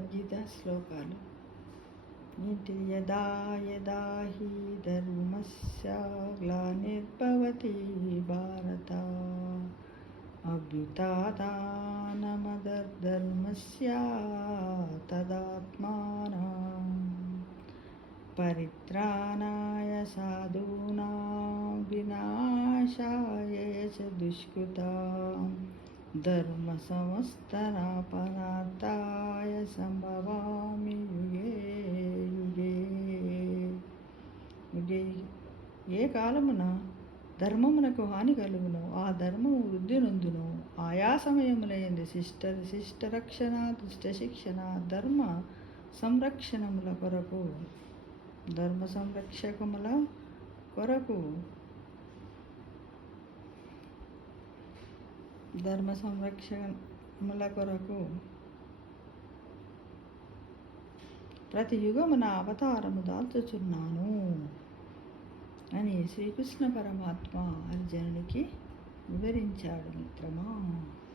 భగవద్గీత శ్లోకాలు. ఏంటి? యదా యదా హి ధర్మస్య గ్లానిర్భవతి భారత అభ్యుత్థానమధర్మస్య తదాత్మానం పరిత్రాణాయ సాధూనాం వినాశాయ చ దుష్కృతాం ధర్మ సంస్థాపనార్థాయ సంభవామి యుగే యుగే. యుగే ఏ కాలమున ధర్మమునకు హాని కలుగును, ఆ ధర్మము వృద్ధి నొందును. ఆయా సమయములయందు శిష్టరక్షణ దుష్ట శిక్షణ ధర్మ సంరక్షణముల కొరకు ధర్మ సంరక్షకముల కొరకు ధర్మ సంరక్షణముల కొరకు ప్రతి యుగమున అవతారము దాల్చుచున్నాను అని శ్రీకృష్ణ పరమాత్మ అర్జునుడికి వివరించాడు మిత్రమా.